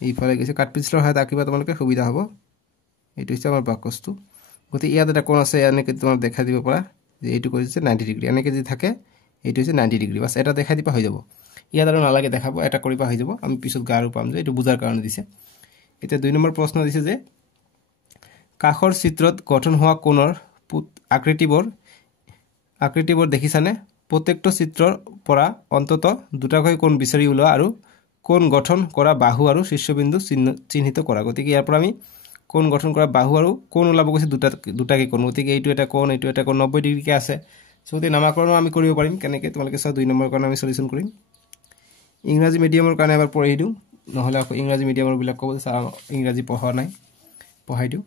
এইফালে গৈছে কাট পেন্সিলৰ হাত আকিবা তোমালোকে সুবিধা হ'ব এইটো হৈছে আমাৰ বাকসটো গতিকে ইয়াত এটা কোণ আছে এনেকৈ তোমাক দেখাই দিব পৰা যে এইটো কৰিছে 90 ডিগ্ৰী এনেকৈ যদি থাকে এইটো হৈছে 90 ডিগ্ৰী বাস এটা দেখাই দিবা হৈ যাব ইয়াত আৰু নালাগে দেখাব এটা কৰিবা হৈ যাব আমি পিছত গাৰু পাম যে এইটো বুজাৰ কাৰণে দিছে এটা 2 নম্বৰ প্ৰশ্ন দিছে যে কাখৰ চিত্ৰত গঠন হোৱা কোণৰ আকৃতিবোৰ দেখিছানে প্ৰত্যেকটো চিত্ৰৰ পৰা অন্তত দুটাকৈ কোণ বিচাৰি উলোৱা আৰু কোণ গঠন কৰা বাহু আৰু শীৰ্ষবিন্দু চিহ্নিত কৰা গতিকে ইয়াৰ পৰা আমি কোণ গঠন কৰা বাহু আৰু কোণ ওলাব কৈছে দুটাকে কোণ গতিকে এইটো এটা কোণ 90 ডিগ্ৰীকে আছে সো তে নামাকৰণো আমি কৰিব পাৰিম কেনেকৈ তোমালোকে চাও 2 নম্বৰ কাৰণে আমি সলিউশন কৰিম ইংৰাজী মিডিয়ামৰ কাৰণে এবাৰ পঢ়ি দিওঁ নহলে আকৌ ইংৰাজী মিডিয়ামৰ বিলাক ক'ব যে ইংৰাজী পঢ়া নাই পঢ়াই দিওঁ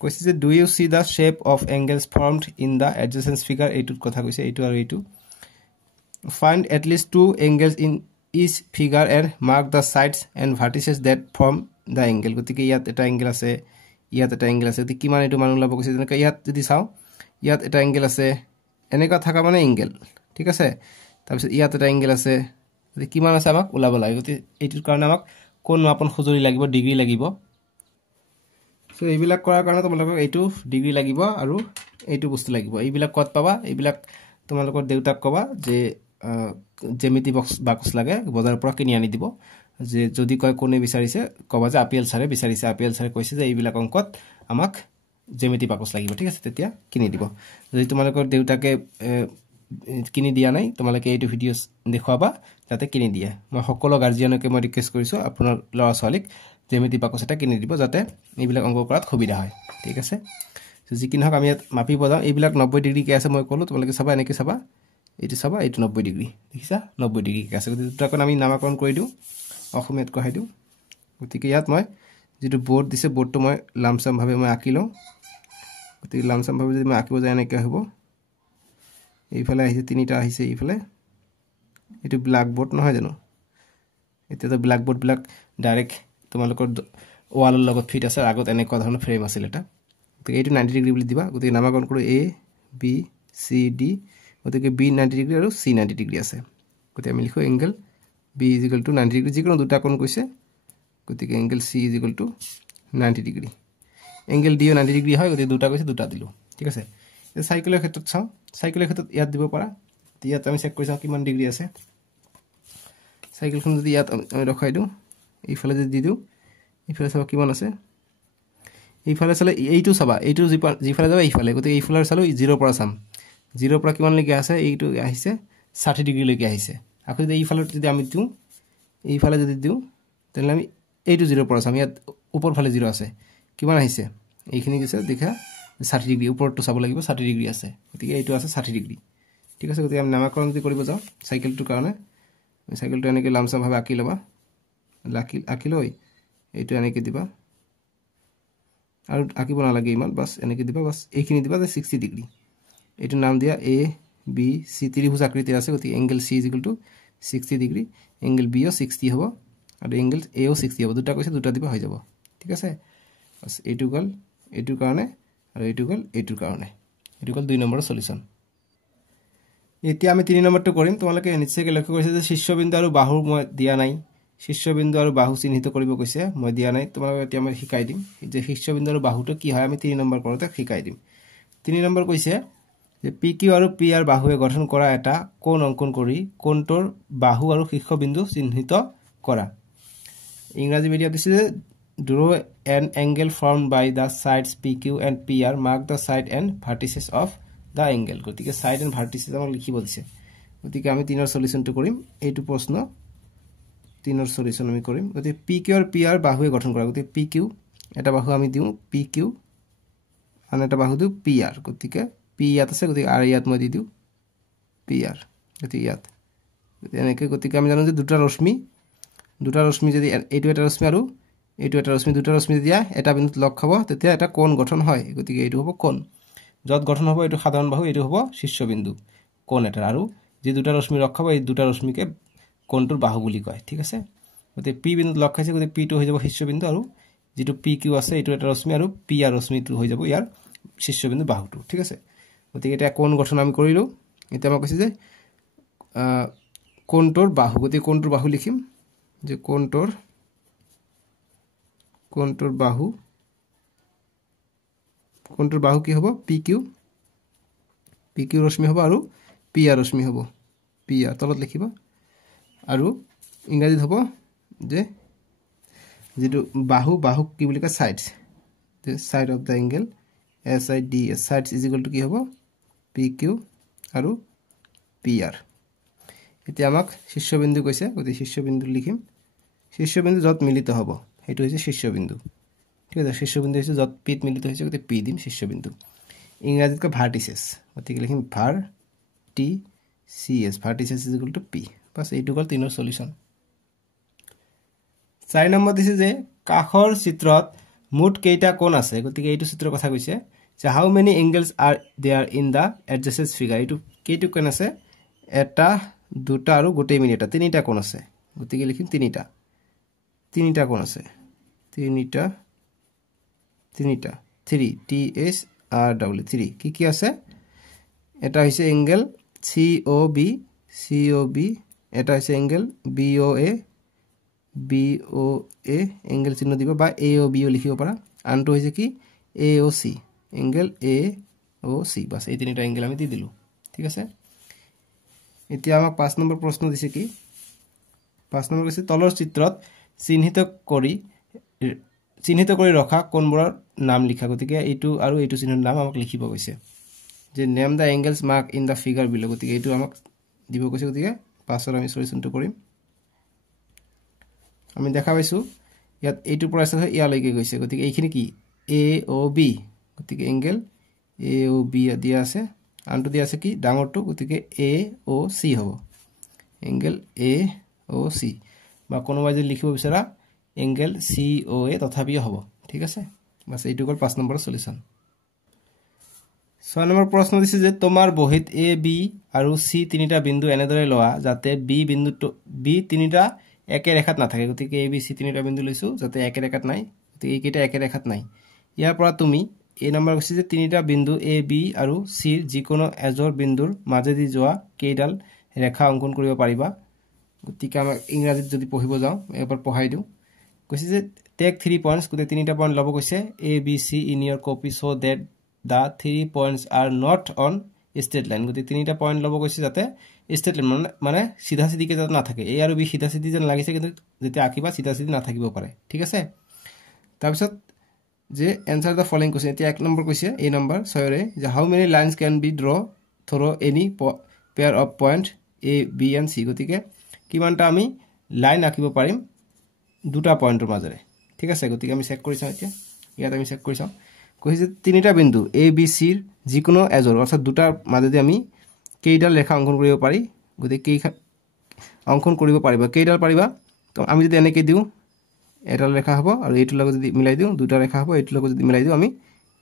কৈছে যে do you see the shape of angles formed in the adjacent figure এইটোৰ কথা কৈছে এইটো আৰু এইটো find at least 2 angles in each figure and mark the sides and vertices that form the angle গতিকে ইয়াত এটা এংগেল আছে ইয়াত এটা এংগেল আছে তি কিমান এটো মান ওলাব কৈছে যেনেকৈ ইয়াত যদি চাও ইয়াত এটা এংগেল আছে এনেকা থাকা মানে এংগেল ঠিক আছে তাৰপিছত ইয়াত এটা এংগেল আছে তি কিমান আছে আমাক ওলাব লাগে গতি এইটোৰ কাৰণে আমাক কোন মাপন খুজৰি লাগিব ডিগ্ৰী লাগিব সো এইবিলাক কৰাৰ কাৰণে তোমালোকক এইটো ডিগ্ৰী লাগিব আৰু এইটো বস্তু লাগিব এইবিলাক কত পাবা এইবিলাক তোমালোকৰ দেউতাক কবা যে জ্যামিতি বাকস লাগে বজাৰৰ পৰা কিনি আনি দিব যে যদি কয় কোনে বিচাৰিছে কবা যে আপিএল স্যাৰে বিচাৰিছে আপিএল স্যাৰে কৈছে যে এইবিলাক অংকত আমাক জ্যামিতি বাকস লাগিব ঠিক আছে তেতিয়া কিনি দিব যদি তোমালোকৰ দেউতাকে কিনি দিয়া নাই তোমালোকে এইটো ভিডিঅ দেখুৱাবা যাতে কিনি দিয়ে মই সকলো গাৰ্জিয়ানকে মই ৰিকুৱেষ্ট কৰিছো আপোনাৰ ল'ৰা ছোৱালীক জ্যামিতি বাকস এটা কিনি দিব যাতে এইবিলাক অংক কৰাত সুবিধা হয় ঠিক আছে যি কি নহক আমি মাপি বজাও এইবিলাক 90 ডিগ্ৰী কে আছে মই কলো তোমালোকে চাবা এনেকৈ চাবা এইটো চাবা এইটো 90 ডিগ্ৰী দেখিছা 90 ডিগ্ৰী কে আছে দুটাকন আমি নামকৰণ কৰি দিও অসমীয়াত কহাই দিও গতিকে ইয়াত মই যেটো বোৰ্ড দিছে বোৰ্ডটো মই লামসাম ভাবে মই আঁকি লওঁ গতিকে লামসাম ভাবে যদি মই আঁকিব যায় এনেকৈ হ'ব এইফালে আহিছে তিনিটা আহিছে এইফালে এটো ব্ল্যাক বোর্ড নহয় জানো এটা তো ব্ল্যাক বোর্ড ব্ল্যাক ডাইরেক্ট তোমালোকৰ ওয়ালৰ লগত ফিট আছে আগত এনেকুৱা ধৰণৰ ফ্ৰেম আছিল এটা গতিকে এইটো 90 ডিগ্ৰী বুলি দিবা গতিকে নামকৰণ কৰো এ বি সি ডি গতিকে বি 90 ডিগ্ৰী আৰু সি 90 ডিগ্ৰী আছে গতিকে আমি লিখো এংগল বি = 90 ডিগ্ৰী যিকোনো দুটা কোণ কৈছে গতিকে এংগল সি = 90 ডিগ্ৰী এংগল ডি 90 ডিগ্ৰী হয় গতিকে দুটা কৈছে দুটা দিলো ঠিক আছে এই সাইকেলৰ ক্ষেত্ৰত চাও সাইকেলৰ ক্ষেত্ৰত ইয়াত দিব পাৰা ইয়াত আমি চেক কৰি চাও কিমান ডিগ্ৰী আছে সাইকেলখন যদি ইয়াত আমি ৰখাই দিও এইফালে যদি দি দিও এইফালে চাও কিমান আছে এইফালে চালে এইটো চাবা এইটো যিফালে যাবা এইফালে গতিকে এইফালৰ চালো 0 পৰা চাম 0 পৰা কিমান লৈকে আছে এইটো আহিছে 60 ডিগ্ৰী লৈকে আহিছে আকৌ যদি এইফালে যদি আমি দিও এইফালে যদি দিও তেনে আমি এইটো 0 পৰা চাম ইয়াত ওপৰ ফালে 0 আছে কিমান আহিছে এইখিনি গছে দেখা 60 ডিগ্ৰী ওপৰটো চাব লাগিব 60 ডিগ্ৰী আছে গতিকে এইটো আছে 60 ডিগ্ৰী ঠিক আছে গতিকে আমি নামকৰণ যদি কৰিব যাও সাইকেলটোৰ কাৰণে সাইকেলটো এনেকৈ লামসাম ভাবে আঁকি লবা আঁকি লৈ এইটো এনেকৈ দিবা আৰু আঁকিব নালাগে ইমান বাস এনেকৈ দিবা বাস এইখিনি দিবা যে 60 ডিগ্ৰী এইটো নাম দিয়া এ বি সি ত্ৰিভুজ আকৃতিৰ আছে গতিকে এংগল সি = 60 ডিগ্ৰী এংগল বি ও 60 হ'ব আৰু এংগল এ ও 60 হ'ব দুটা কৈছে দুটা দিবা হৈ যাব ঠিক আছে বাস এইটো গল এইটোৰ কাৰণে আৰু এইটো গল এইটোৰ কাৰণে এইটো গল 2 নম্বৰৰ সলিউশন এতিয়া আমি 3 নম্বৰটো কৰিম তোমালোকে নিশ্চয় লক্ষ্য কৰিছে যে শীৰ্ষবিন্দু আৰু বাহু মই দিয়া নাই শীৰ্ষবিন্দু আৰু বাহু চিহ্নিত কৰিব কৈছে মই দিয়া নাই তোমালোকে এতিয়া মই শিকাই দিম যে শীৰ্ষবিন্দু আৰু বাহুটো কি হয় আমি 3 নম্বৰ কৰোতে শিকাই দিম 3 নম্বৰ কৈছে যে পি কিউ আৰু পি আৰ বাহুৱে গঠন কৰা এটা কোণ অঙ্কন কৰি কোণটোৰ বাহু আৰু শীৰ্ষবিন্দু চিহ্নিত কৰা ইংৰাজী মিডিয়াম দিছে যে draw an angle formed by the sides PQ and PR mark the side and vertices of the angle গতিকে side and vertices আমাক লিখিব দিছে গতিকে আমি 3 ৰ সলিউশনটো কৰিম এইটো প্ৰশ্ন 3 ৰ সলিউশন আমি কৰিম গতিকে PQ আৰু PR বাহুৱে গঠন কৰা গতিকে PQ এটা বাহু আমি দিও PQ আন এটা বাহু দিও PR গতিকে P ইয়াত আছে গতিকে R ইয়াত মই দি দিও PR গতিকে ইয়াত এনেকৈ গতিকে আমি জানো যে দুটা ৰশ্মি যদি এইটো এটা ৰশ্মি আৰু এইটো এটা ৰশ্মি দুটা ৰশ্মি দিয়া এটা বিন্দুত লগ খাব তেতিয়া এটা কোণ গঠন হয় গতিকে এইটো হ'ব কোণ যত গঠন হ'ব এইটো সাধাৰণ বাহু এইটো হ'ব শীৰ্ষবিন্দু কোণ এটা আৰু যে দুটা ৰশ্মি লগ খাব এই দুটা ৰশ্মিকে কোণটোৰ বাহু বুলি কয় ঠিক আছে গতিকে পি বিন্দুত লগ খাইছে গতিকে পি টো হৈ যাব শীৰ্ষবিন্দু আৰু যেটো পি কিউ আছে এইটো এটা ৰশ্মি আৰু পি আৰ ৰশ্মিটো হৈ যাব ইয়াৰ শীৰ্ষবিন্দু বাহুটো ঠিক আছে গতিকে এটা কোণ গঠন আমি কৰিলো এটা মই কৈছে যে কোণটোৰ বাহু গতিকে কোণটোৰ বাহু লিখিম যে কোণটোৰ বাহু কি হ'ব PQ ৰশ্মি হ'ব আৰু PR ৰশ্মি হ'ব PR তলত লিখিবা আৰু ইংৰাজীত হ'ব যে যেটো বাহু কি বুলি কয় sides the side of the angle SID sides is equal to কি হ'ব PQ আৰু PR এতিয়া আমাক শীৰ্ষবিন্দু কৈছে গতি শীৰ্ষবিন্দু লিখিম শীৰ্ষবিন্দু যত মিলিত হ'ব হেতু হৈছে শীৰ্ষবিন্দু ঠিক আছে শীৰ্ষবিন্দু হৈছে য'ত পিত মিলিত হৈছে গতিকে পি দিম শীৰ্ষবিন্দু ইংৰাজীত কয় ভাৰ্টিসেছ গতিকে লিখিম ভাৰ্টিসেছ ভাৰ্টিসেছ ইজ ইকুৱেল টু পি বাস এইটো হ'ল 3 ৰ সলিউশন 4 নম্বৰ দিছে যে কাখৰ চিত্ৰত মুঠ কেইটা কোণ আছে গতিকে এইটো চিত্ৰৰ কথা কৈছে যে how many angles are there in the adjacent figure এইটো কেইটো কোণ আছে এটা দুটা আৰু গোটেই মিলি এটা তিনিটা কোণ আছে গতিকে লিখিম তিনিটা কোণ আছে তিনিটা 3 টি এস আর ডব্লিউ 3 কি আছে এটা হৈছে এংগেল সিওবি এটা হৈছে এংগেল বিওএ এংগেল চিহ্ন দিব বা এওবিও লিখিব পাৰা আনটো হৈছে কি এওসি এংগেল এওসি বাস এই তিনিটা এংগেল আমি দি দিলো ঠিক আছে এতিয়া আমাক 5 নম্বৰ প্ৰশ্ন দিছে কি 5 নম্বৰ কৈছে তলৰ চিত্ৰত চিহ্নিত কৰি ৰখা কোণবোৰৰ নাম লিখা গতিকে এইটো আৰু এইটো চিহ্নৰ নাম আমাক লিখিব কৈছে যে name the angles mark in the figure below গতিকে এইটো আমাক দিব কৈছে গতিকে 5ৰ আমি সলিউশনটো কৰিম আমি দেখা পাইছো ইয়াত এইটো পৰা আছে ইয়ালৈকে গৈছে গতিকে এইখিনি কি এ ও বি গতিকে এংগেল এ ও বি দিয়া আছে আনটো দিয়া আছে কি ডাঙৰটো গতিকে এ ও সি হ'ব এংগেল এ ও সি বা কোনোবাই যদি লিখিব বিচাৰা এংগেল সি ও এ তথাপিও হ'ব ঠিক আছে বাস এইটো হ'ল 5 নম্বৰৰ সলিউশন 6 নম্বৰ প্ৰশ্ন দিছে যে তোমাৰ বহিত এ বি আৰু সি তিনিটা বিন্দু এনেদৰে লোৱা যাতে বি বিন্দুটো বি তিনিটা একে ৰেখাত নাথাকে গতিকে এ বি সি তিনিটা বিন্দু লৈছো যাতে একে ৰেখাত নাই গতিকে এইকেইটা একে ৰেখাত নাই ইয়াৰ পৰা তুমি এই নম্বৰ কৈছে যে তিনিটা বিন্দু এ বি আৰু সি যিকোনো এজৰ বিন্দুৰ মাজেদি যোৱা কেইডাল ৰেখা অংকন কৰিব পাৰিবা গতিকে আমি ইংৰাজীত যদি পঢ়িব যাওঁ এবাৰ পঢ়াই দিওঁ কৈছে যে টেক 3 পয়েন্টস গতিকে তিনিটা পয়েন্ট ল'ব কৈছে A B C in your copy so that the 3 points are not on straight line গতিকে তিনিটা পয়েন্ট ল'ব কৈছে যাতে স্ট্ৰেট লাইন মানে সিধা সিধিকে যাতে নাথাকে এ আৰু বি সিধা সিধি যেন লাগিছে কিন্তু যেতিয়া আঁকিবা সিধা সিধি নাথাকিব পাৰে ঠিক আছে তাৰপিছত যে এনসাৰ দা ফলোইং কৈছে এতিয়া 1 নম্বৰ কৈছে এই নম্বৰ 6 ৰে যে how many lines can be draw through any pair of point A B and C গতিকে কিমানটা আমি লাইন আঁকিব পাৰিম দুটা পয়েন্টৰ মাজেৰে ঠিক আছে গতিকে আমি চেক কৰি চাওঁ এতিয়া ইয়াত আমি চেক কৰি চাওঁ কৈছে তিনিটা বিন্দু এ বি সি ৰ যিকোনো এজৰ অৰ্থাৎ দুটাৰ মাজেদি আমি কেইডাল ৰেখা অংকন কৰিব পাৰি গতিকে অংকন কৰিব পাৰিবা কেইডাল পাৰিবা তো আমি যদি এনেকৈ দিওঁ এডাল ৰেখা হ'ব আৰু এইটোৰ লগত যদি মিলাই দিওঁ দুটা ৰেখা হ'ব এইটোৰ লগত যদি মিলাই দিওঁ আমি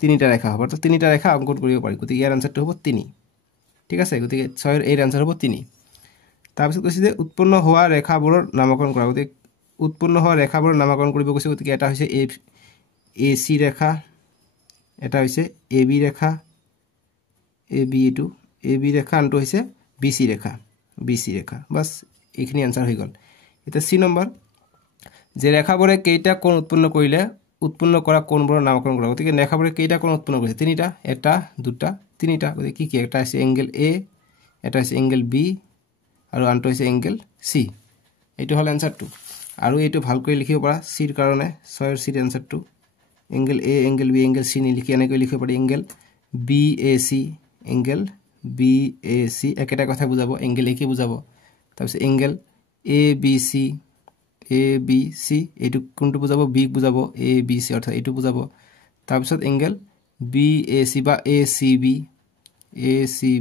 তিনিটা ৰেখা হ'ব তো তিনিটা ৰেখা অংকন কৰিব পাৰি গতিকে ইয়াৰ আনসাৰটো হ'ব 3 ঠিক আছে গতিকে 6 এৰ আনসাৰ হ'ব 3 তাৰপিছত কৈছে যে উৎপন্ন হোৱা ৰেখাবোৰৰ নামকৰণ কৰা গতিকে উৎপন্ন হোৱা ৰেখাবোৰৰ নামকৰণ কৰিব কৈছে গতিকে এটা হৈছে এ সি ৰেখা এটা হৈছে A B Rekha A B two A B ৰেখা আনটো হৈছে বি সি ৰেখা বাস এইখিনি আনসাৰ হৈ গ'ল এটা সি নম্বৰ যে ৰেখাবোৰে কেইটা কোণ উৎপন্ন কৰিলে উৎপন্ন কৰা কোণবোৰৰ নামকৰণ কৰা গতিকে ৰেখাবোৰে কেইটা কোণ উৎপন্ন কৰিছে তিনিটা এটা দুটা তিনিটা গতিকে কি এটা আছে এংগেল এ এটা আছে এংগেল বি আৰু আনটো হৈছে এংগেল সি এইটো হ'ল আনসাৰটো আৰু এইটো ভালকৈ লিখিব পাৰা সিৰ কাৰণে 6 ৰ সিৰ আনসাৰটো angle A angle B angle C নিলিখি এনেকৈ লিখিব পাৰি angle B A C angle B A C একেটা কথা বুজাব এংগেল এ কি বুজাব তাৰপিছত এংগেল এ বি সি এইটো কোনটো বুজাব বি বুজাব এ বি সি অৰ্থাৎ এইটো বুজাব তাৰপিছত এংগেল বি এ সি বা এ সি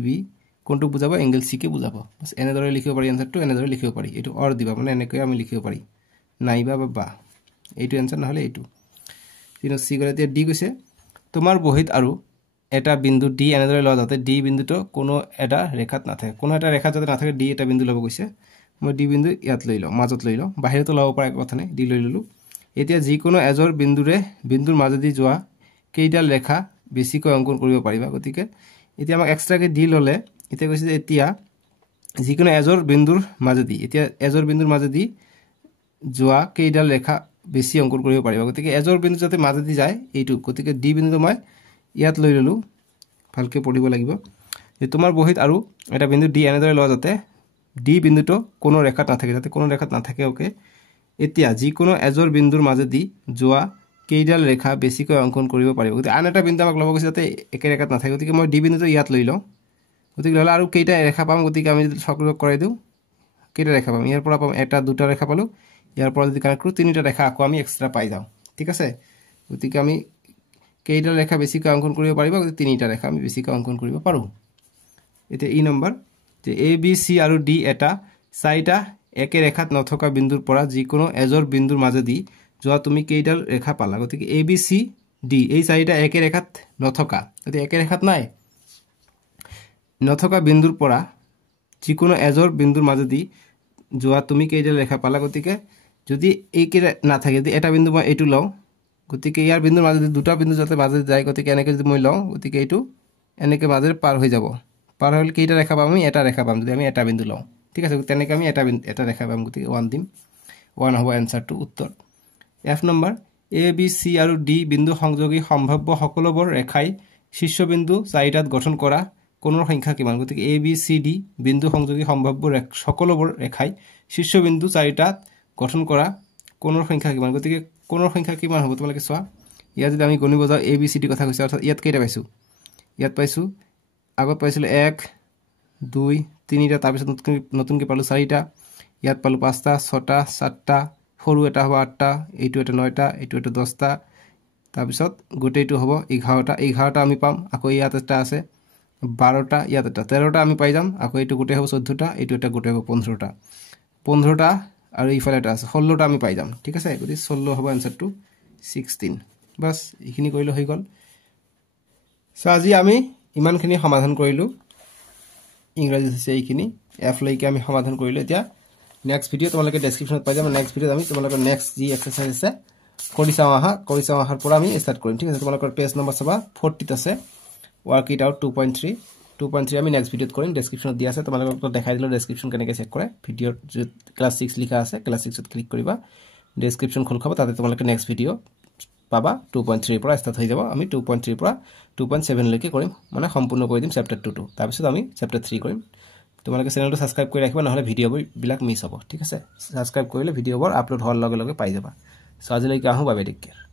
বি কোনটো বুজাব এংগেল সি কে বুজাব বাস এনেদৰে লিখিব পাৰি আনসাৰটো এনেদৰে লিখিব পাৰি এইটো অৰ দিবা মানে এনেকৈ আমি লিখিব পাৰি নাইবা বা এইটো আনসাৰ নহলে এইটো তিনো সি গলে এতিয়া ডি কৈছে তোমাৰ বহিত আৰু এটা বিন্দু ডি এনেদৰে লোৱা যাতে ডি বিন্দুটো কোনো এটা ৰেখাত নাথাকে কোনো এটা ৰেখাত যাতে নাথাকে ডি এটা বিন্দু ল'ব কৈছে মই ডি বিন্দু ইয়াত লৈ লওঁ মাজত লৈ লওঁ বাহিৰতো ল'ব পাৰে কথা নাই ডি লৈ ললো এতিয়া যিকোনো এজৰ বিন্দুৰ মাজেদি যোৱা কেইডাল ৰেখা বেছিকৈ অংকন কৰিব পাৰিবা গতিকে এতিয়া আমাক এক্সট্ৰাকে ডি ল'লে এতিয়া কৈছে যে এতিয়া যিকোনো এজৰ বিন্দুৰ মাজেদি যোৱা কেইডাল ৰেখা বেছি অংকন কৰিব পাৰিবা গতিকে এজৰ বিন্দু যাতে মাজেদি যায় এইটো গতিকে ডি বিন্দুটো মই ইয়াত লৈ ললো ভালকে পঢ়িব লাগিব যে তোমাৰ বহিত আৰু এটা বিন্দু ডি এনেদৰে লোৱা যাতে ডি বিন্দুটো কোনো ৰেখাত নাথাকে ওকে এতিয়া যিকোনো এজৰ বিন্দুৰ মাজেদি যোৱা কেইডাল ৰেখা বেছিকৈ অংকন কৰিব পাৰিব গতিকে আন এটা বিন্দু আমাক ল'ব কৈছে যাতে একে ৰেখাত নাথাকে গতিকে মই ডি বিন্দুটো ইয়াত লৈ লওঁ গতিকে ল'লে আৰু কেইটা ৰেখা পাম গতিকে আমি যদি সংযোগ কৰাই দিওঁ কেইটা ৰেখা পাম ইয়াৰ পৰা পাম এটা দুটা ৰেখা পালো ইয়াৰ পৰা যদি কানেক্ট কৰো তিনিটা ৰেখা আকৌ আমি এক্সট্ৰা পাই যাওঁ ঠিক আছে গতিকে আমি কেইটা ৰেখা বেছিকৈ অংকন কৰিব পাৰিবা গতিকে তিনিটা ৰেখা আমি বেছিকৈ অংকন কৰিব পাৰোঁ এতিয়া ই নম্বৰ যে এ বি সি আৰু ডি এটা চাৰিটা একে ৰেখাত নথকা বিন্দুৰ পৰা যিকোনো এজৰ বিন্দুৰ মাজেদি যোৱা তুমি কেইডাল ৰেখা পালা গতিকে এ বি সি ডি এই চাৰিটা একে ৰেখাত নথকা গতিকে একে ৰেখাত নাই নথকা বিন্দুৰ পৰা যিকোনো এজৰ বিন্দুৰ মাজেদি যোৱা তুমি কেইডাল ৰেখা পালা গতিকে যদি এইকেইটা নাথাকে যদি এটা বিন্দু মই এইটো লওঁ গতিকে ইয়াৰ বিন্দুৰ মাজেদি দুটা বিন্দু যাতে মাজেদি যায় গতিকে এনেকৈ যদি মই লওঁ গতিকে এইটো এনেকৈ মাজেৰে পাৰ হৈ যাব পাৰ হ'লে কেইটা ৰেখা পাম আমি এটা ৰেখা পাম যদি আমি এটা বিন্দু লওঁ ঠিক আছে তেনেকৈ আমি এটা ৰেখা পাম গতিকে 1 দিম 1 হ'ব এনসাৰটো উত্তৰ এফ নম্বৰ এ বি সি আৰু ডি বিন্দু সংযোগী সম্ভাব্য সকলোবোৰ ৰেখাই শীৰ্ষবিন্দু চাৰিটাত গঠন কৰা কোণৰ সংখ্যা কিমান গতিকে এ বি সি ডি বিন্দু সংযোগী সম্ভাব্য সকলোবোৰ ৰেখাই শীৰ্ষবিন্দু চাৰিটাত গঠন কৰা কোণৰ সংখ্যা কিমান গতিকে কোণৰ সংখ্যা কিমান হ'ব তোমালোকে চোৱা ইয়াত যদি আমি গণিব যাওঁ এ বি সি ডি কথা কৈছে অৰ্থাৎ ইয়াত কেইটা পাইছোঁ ইয়াত পাইছোঁ আগত পাইছিলোঁ 1 2 3টা তাৰপিছত নতুনকৈ পালোঁ 4টা ইয়াত পালোঁ 5টা 6টা 7টা সৰু এটা হ'ব 8টা এইটো এটা 9টা এইটো এটা 10টা তাৰপিছত গোটেইটো হ'ব 11টা আমি পাম আকৌ ইয়াত এটা আছে 12টা ইয়াত এটা 13টা আমি পাই যাম আকৌ এইটো গোটেই হ'ব 14টা এইটো এটা গোটেই হ'ব 15টা আৰু ইফালে এটা আছে 16টা আমি পাই যাম ঠিক আছে গতিকে 16 হ'ব এনসাৰটো 16 বাস এইখিনি কৰিলে হৈ গ'ল সো আজি আমি ইমানখিনি সমাধান কৰিলোঁ ইংৰাজীত হৈছে এইখিনি এফ লৈকে আমি সমাধান কৰিলোঁ এতিয়া নেক্সট ভিডিও তোমালোকে ডেসক্ৰিপশনত পাই যাম নেক্সট ভিডিওত আমি তোমালোকৰ নেক্সট যি এক্সাৰসাইজ আছে কৰি চাওঁ আহাৰ পৰা আমি ষ্টাৰ্ট কৰিম ঠিক আছে তোমালোকৰ পেজ নম্বৰ চাবা 40 আছে ওয়াৰ্ক ইট আউট 2.3 আমি নেক্সট ভিডিওত কৰিম ডেসক্ৰিপশনত দিয়া আছে তোমালোকক দেখাই দিলো ডেসক্ৰিপশন কেনেকৈ চেক কৰে ভিডিওৰ ক্লাস 6 লিখা আছে ক্লাস 6ত ক্লিক কৰিবা ডেসক্ৰিপশন খোল খাব তাতে তোমালোকে নেক্সট ভিডিও পাবা 2.3 পৰা ষ্টাৰ্ট হৈ যাব আমি 2.3 পৰা 2.7 লৈকে কৰিম মানে সম্পূৰ্ণ কৰি দিম চেপ্টাৰ 2 তাৰ পিছত আমি চেপ্টাৰ 3 কৰিম তোমালোকে চেনেলটো সাবস্ক্ৰাইব কৰি ৰাখিবা নহলে ভিডিওবিলাক মিছ হ'ব ঠিক আছে সাবস্ক্ৰাইব কৰিলে ভিডিওবোৰ আপলোড হোৱাৰ লগে লগে পাই যাবা সো আজিলৈকে আহো বাই বাই টেক কেয়াৰ